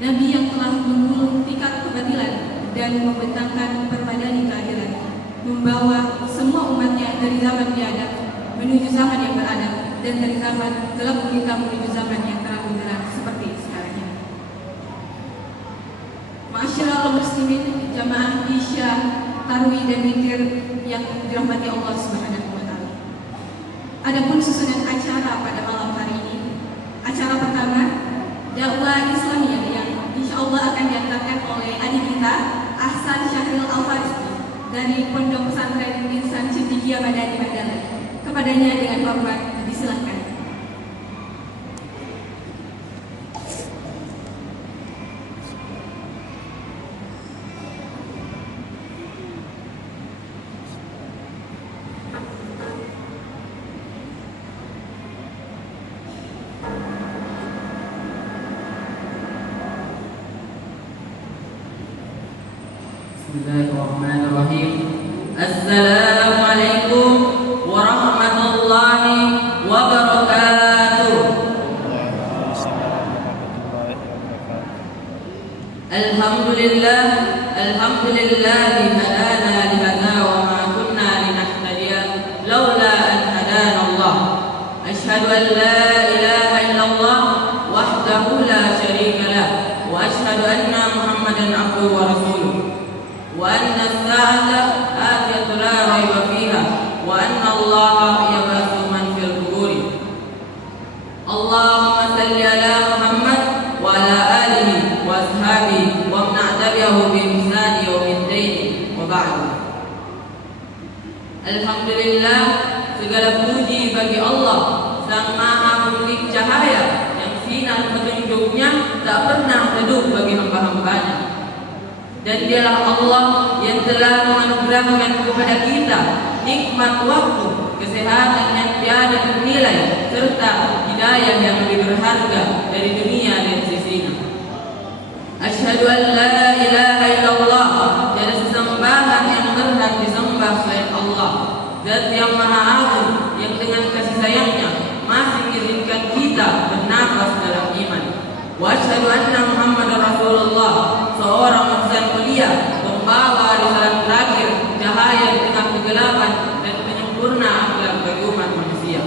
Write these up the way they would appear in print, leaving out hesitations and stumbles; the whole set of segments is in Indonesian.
Nabi yang telah membunuh tikar kebatilan dan membentangkan permadani keadilan, membawa semua umatnya dari zaman biadab menuju zaman yang beradab, dan dari zaman gelap gulita menuju zaman yang terang benderang seperti sekarang ini. Ma'asyiral muslimin, jamaah Isya, Tarawih dan Witir yang dirahmati Allah Subhanahu wa taala. Adapun susunan acara pada malam hari ini, acara pertama dakwah Islamiyah yang insyaallah akan diantarkan oleh adik kita Ahsan Syahril Al-Faristi dari Pondok Pesantren Insan Cendekia Madani Mandala. Kepadanya dengan hormat disilahkan. Bismillahirrahmanirrahim. Assalamualaikum warahmatullahi wabarakatuh. Alhamdulillah, alhamdulillahi hadana lihada wa ma kunna linahtadiya laula an hadana Allah. Asyhadu an la ilaha illallah wahdahu la syarika lah wa asyhadu anna Muhammadan abduhu wa rasuluh. وأن الساعة آتية لا ريب فيها وأن الله يبعث من في القبور. اللهم صل على محمد وعلى آله وأصحابه ومن تبعه بإحسان يوم الدين وبعد. Alhamdulillah, segala puji bagi Allah Sang Maha Pemilik Cahaya yang sinar petunjuknya tak pernah redup bagi hamba-hambanya. Dan dialah Allah yang telah menganugerahkan kepada kita nikmat waktu, kesehatan yang tiada ternilai, serta hidayah yang lebih berharga dari dunia dan sisinya. Asyhadu an la ilaha illallah, tiada sesembahan yang berhak disembah selain Allah, Zat yang Maha Agung yang dengan kasih sayangnya masih mengizinkan kita bernafas dalam iman. Wa asyhadu anna Muhammadar Rasulullah, seorang utusan mulia, pembawa risalah terakhir, cahaya di tengah kegelapan dan penyempurna akhlak bagi umat manusia.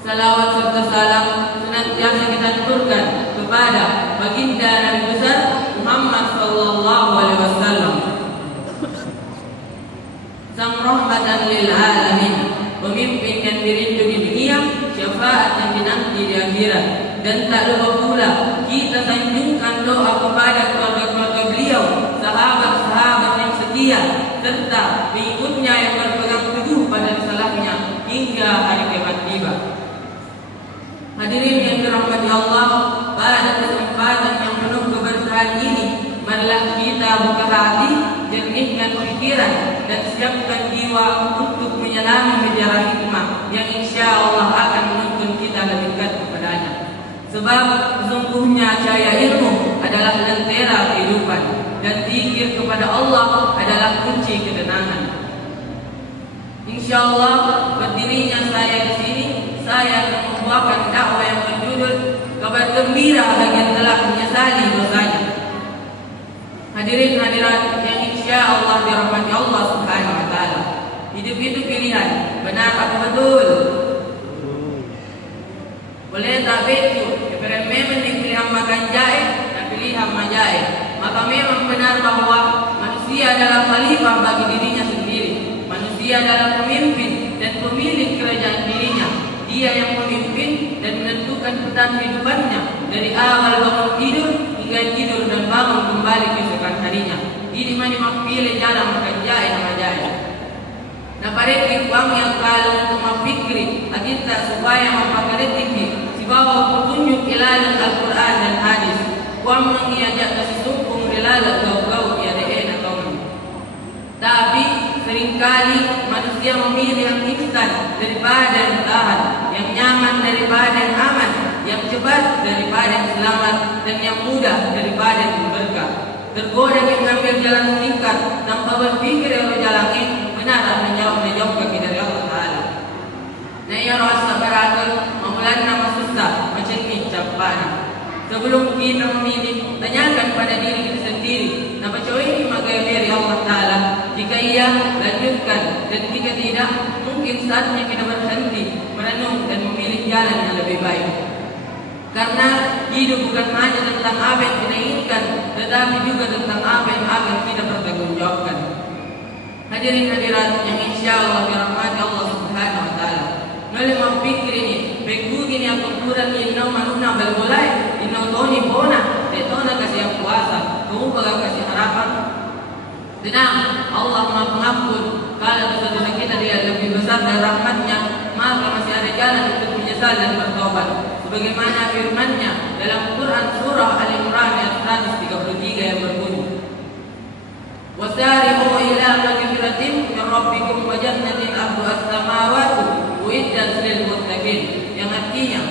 Salawat serta salam senantiasa kita aturkan kepada baginda Nabi besar Muhammad sallallahu alaihi wasallam, sang rahmatan lil alamin, pemimpin yang dirindu di dunia, syafaat yang dinanti di akhirat. Dan tak lupa pula kita sanjungkan doa kepada keluarga-keluarga beliau, sahabat-sahabat yang setia, serta pengikutnya yang berpegang teguh pada risalahnya hingga hari kiamat tiba. Hadirin yang dirahmati Allah, pada kesempatan yang penuh keberkahan ini, marilah kita buka hati, jernihkan pikiran, dan siapkan jiwa untuk menyelami bicara hikmah yang insya Allah akan menuntun kita lebih dekat kepadanya. Sebab sesungguhnya cahaya ilmu adalah lentera kehidupan, dan zikir kepada Allah adalah kunci ketenangan. Insyaallah berdirinya saya di sini, saya akan membawakan dakwah yang berjudul kabar gembira bagi yang telah menyesali dosanya. Hadirin hadirat yang insyaallah dirahmati Allah Subhanahu wa taala. Hidup itu pilihan, benar apa betul? Boleh tak betul? Daripada memang dipilih makan jahe dan pilihan majahe, maka memang benar bahwa manusia adalah khalifah bagi dirinya sendiri. Manusia adalah pemimpin dan pemilik kerajaan dirinya. Dia yang memimpin dan menentukan peta kehidupannya dari awal bangun tidur hingga tidur dan bangun kembali keesokan harinya. Ini mana pilih jalan makan jahe dan majahe. Nah, pada uang yang kalau untuk memfikri kita supaya memperhatikan bahwa petunjuk ilalah Al-Quran dan hadis, uang mengiajak kasih sumpung ilalah kau ya deh atau. Tapi seringkali manusia memilih yang instan daripada yang tahan, yang nyaman daripada yang aman, yang cepat daripada yang selamat, dan yang mudah daripada yang berkah. Tergoda mengambil jalan singkat tanpa berpikir yang berjalan ini benar menjauh kaki dari Allah Taala. Nah, ya rasa beratur memulan nama susah macam ni capana. Sebelum kita memilih, tanyakan pada diri kita sendiri, napa coy magai dari Allah Ta'ala. Jika iya, lanjutkan, dan jika tidak, mungkin saatnya kita berhenti, merenung dan memilih jalan yang lebih baik. Karena hidup bukan hanya tentang apa yang kita inginkan, tetapi juga tentang apa yang akan kita pertanggungjawabkan. Hadirin hadirat yang insya Allah dirahmati Allah Subhanahu Wa Ta'ala. Noleh mampikir ini, pegu gini aku kurang inau manuna balbolai, inau toni bona, tetona kasih yang kuasa, kamu bakal kasih harapan. Tenang, Allah Maha Pengampun. Kalau dosa-dosa kita dia lebih besar dari rahmatnya, maka masih ada jalan untuk menyesal dan bertobat. Sebagaimana firman-Nya dalam Quran surah Al-Imran ayat 133 yang berbunyi, "Wasari'u ila magfiratin min rabbikum wa jannatin 'arduha as-samawati uiddat lil muttaqin." Yang artinya,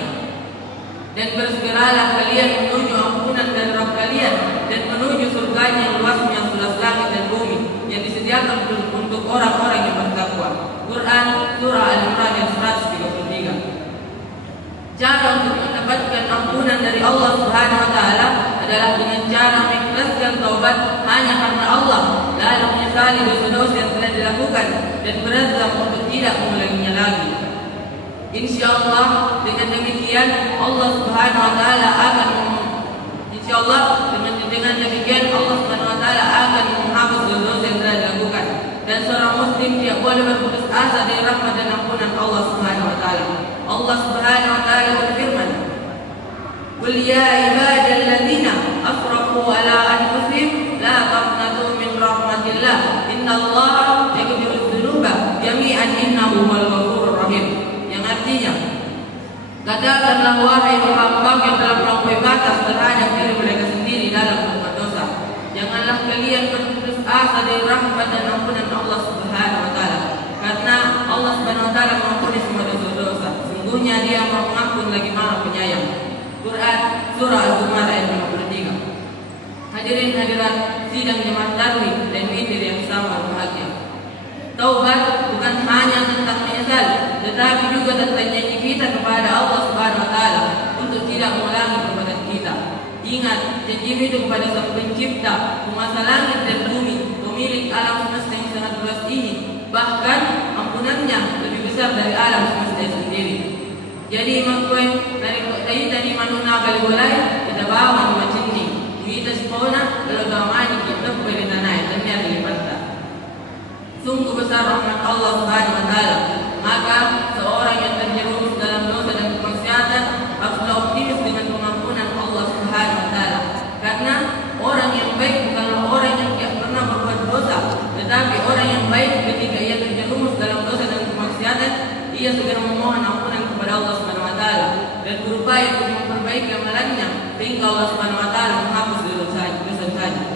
dan bersegeralah kalian menuju ampunan dari Rabb kalian dan menuju surganya yang luasnya seluas langit dan bumi yang disediakan untuk orang-orang yang bertakwa. Quran surah Al-Imran ayat 133. Cara untuk mendapatkan ampunan dari Allah Subhanahu Wa Ta'ala adalah dengan cara mengikhlaskan taubat hanya karena Allah, lalu menyesali dosa-dosa yang telah dilakukan dan berazam untuk tidak mengulanginya lagi. Insyaallah dengan demikian Allah Subhanahu Wa Ta'ala akan menghapus dosa-dosa yang telah dilakukan, dan seorang muslim tidak boleh berputus asa dari rahmat dan ampunan Allah Subhanahu Wa Ta'ala. Allah Subhanahu Wa Ta'ala berfirman, "Qul ya ibadalladzina asrafu ala anfusihim la taqnatu min rahmatillah innallaha yaghfiru dzunuba jami'an innahu huwal ghafurur rahim." Yang artinya, katakanlah wahai hamba yang telah melampaui batas terhadap diri mereka sendiri dalam berbuat dosa, janganlah kalian berputus asa dari rahmat dan ampunan Allah Subhanahu Wa Ta'ala, karena Allah Subhanahu Wa Ta'ala mengampuni semua dosa-dosa. Sungguhnya Dia Maha Pengampun lagi Maha Penyayang. Quran surah Al-Zumar ayat 53. Hadirin hadirat sidang jemaah tarawih dan witir yang sama berbahagia. Taubat bukan hanya tentang menyesal, tetapi juga tentang janji kita kepada Allah Subhanahu Wa Ta'ala untuk tidak mengulangi perbuatan kita. Ingat, janji itu kepada Sang Pencipta, penguasa langit dan bumi, pemilik alam semesta yang sangat luas ini. Bahkan ampunannya lebih besar dari alam semesta sendiri. Jadi makoi dari manuna kali boleh kita bawa macam ni. Kita sepona kalau gamani kita boleh tanai dan yang dilipat. Sungguh besar rahmat Allah Subhanahu Wa Ta'ala. Maka seorang yang terjerumus dalam dosa dan kemaksiatan haruslah optimis dengan pengampunan Allah Subhanahu Wa Ta'ala. Karena orang yang baik bukanlah orang yang tidak pernah berbuat dosa, tetapi orang yang baik ketika ia terjerumus dalam dosa dan kemaksiatan, ia segera memohon ampunan kepada Allah Subhanahu Wa Ta'ala dan berupaya untuk memperbaiki amalannya sehingga Allah Subhanahu Wa Ta'ala menghapus dosa-dosanya.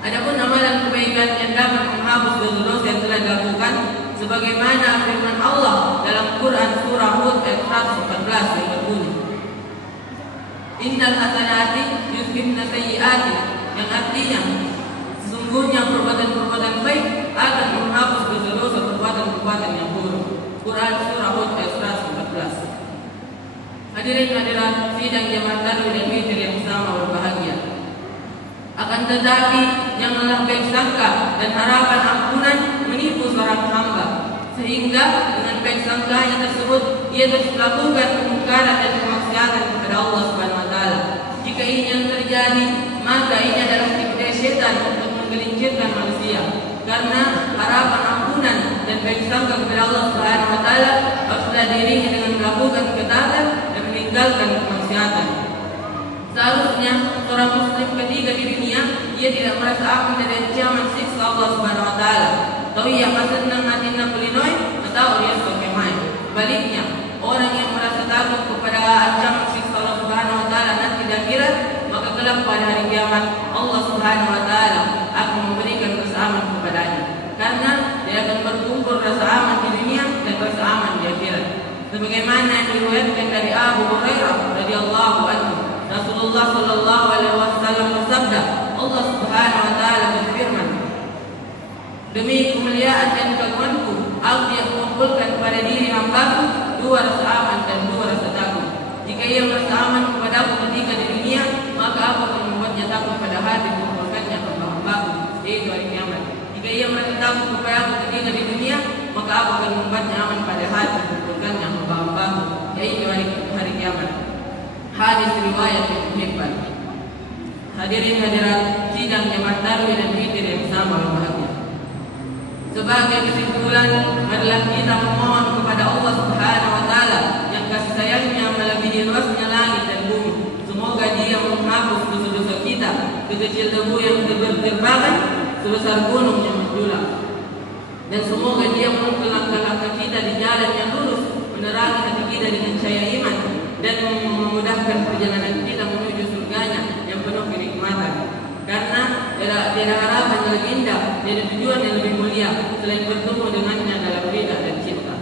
Adapun amalan kebaikan yang dapat menghapus dosa-dosa yang telah dilakukan, sebagaimana firman Allah dalam Quran surah Hud ayat 114 yang berbunyi, "Innal hasanati yudhibna sayyi'ati," yang artinya sesungguhnya perbuatan-perbuatan baik akan menghapus dosa-dosa perbuatan-perbuatan yang buruk. Quran surah Hud ayat 114. Hadirin hadirat sidang jemaah tarawih dan witir yang sama berbahagia. Akan tetapi janganlah baik sangka dan harapan ampunan menipu seorang hamba, sehingga dengan baik sangkanya tersebut ia terus melakukan kemungkaran dan kemaksiatan kepada Allah Subhanahu Wa Ta'ala. Jika ini yang terjadi, maka ini adalah tipu daya setan untuk menggelincirkan manusia. Karena harapan ampunan dan baik sangka kepada Allah Subhanahu Wa Ta'ala haruslah diiringi dengan melakukan ketaatan dan meninggalkan kemaksiatan. Seharusnya seorang muslim ketika di dunia ia tidak merasa aman dari ancaman siksa Allah Subhanahu Wa Ta'ala. Tahu ia senang hatinya pelinoi atau dia sebagai main. Baliknya, orang yang merasa takut kepada ancaman siksa Allah Subhanahu Wa Ta'ala nanti di akhirat, maka kelak pada hari kiamat Allah Subhanahu Wa Ta'ala akan memberikan rasa aman kepadanya. Karena dia akan berkumpul rasa aman di dunia dan rasa aman di akhirat. Sebagaimana diriwayatkan dari Abu Hurairah radhiyallahu anhu, Rasulullah sallallahu alaihi wasallam bersabda, Allah Subhanahu Wa Ta'ala berfirman, "Demi kemuliaan dan keagunganku, aku yang mengumpulkan pada diri hambaku dua rasa aman dan dua rasa takut. Jika ia merasa aman kepada aku ketika di dunia, Hadis riwayat Ibnu Hibban. Hadirin hadirat sidang jamaah tarawih dan witir yang sama berbahagia. Sebagai kesimpulan adalah kita memohon kepada Allah Subhanahu wa taala yang kasih sayangnya melebihi luasnya langit dan bumi. Semoga Dia menghapus dosa-dosa kita, sekecil debu yang berterbangan, sebesar gunung yang menjulang. Dan semoga Dia menuntun langkah-langkah kita di jalan yang lurus, menerangi hati kita dengan cahaya iman, dan memudahkan perjalanan kita menuju surganya yang penuh kenikmatan. Karena tidak harapan yang lebih indah, tidak tujuan yang lebih mulia selain bertemu dengannya dalam ridha dan cinta.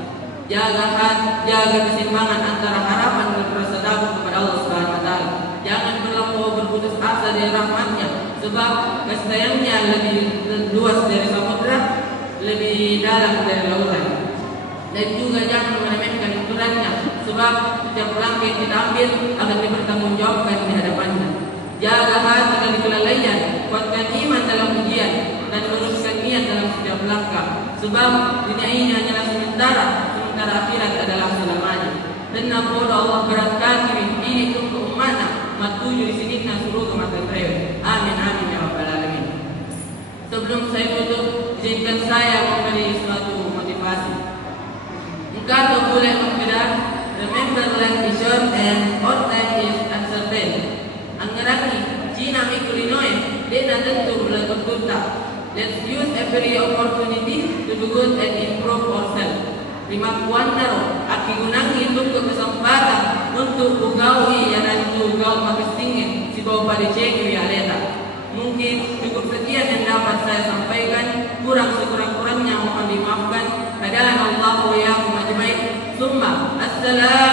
Jaga keseimbangan antara harapan dan rasa takut kepada Allah Subhanahu wa taala. Jangan terlampau berputus asa dari rahmatnya, sebab kasih sayangnya lebih luas dari samudra, lebih dalam dari lautan. Dan juga jangan meremehkan aturannya, sebab setiap langkah yang kita ambil akan dipertanggungjawabkan di hadapannya. Jaga hati dari kelalaian, kuatkan iman dalam ujian, dan luruskan niat dalam setiap langkah. Sebab dunia ini hanyalah sementara akhirat adalah selamanya. Dan nampaknya Allah beratkan ini untuk umatnya, matuju di sini suruh ke mata trewe. Amin amin ya rabbal alamin. Sebelum saya tutup, izinkan saya memberi suatu motivasi. Engkau boleh membedah, remember life is short and all time is uncertain. Anggarani, Cina mikulinoy, dia tentu melakukan tuntak. Let's use every opportunity to do good and improve ourselves. Lima kuandaro, aki gunangi untuk kesempatan untuk ugawi yang nanti ugau makasingin si bau pada cekwi aleta. Mungkin cukup sekian yang dapat saya sampaikan, kurang sekurang-kurangnya mohon dimaafkan. Hadana Allah wa iyyakum ajmain. Summa assalamu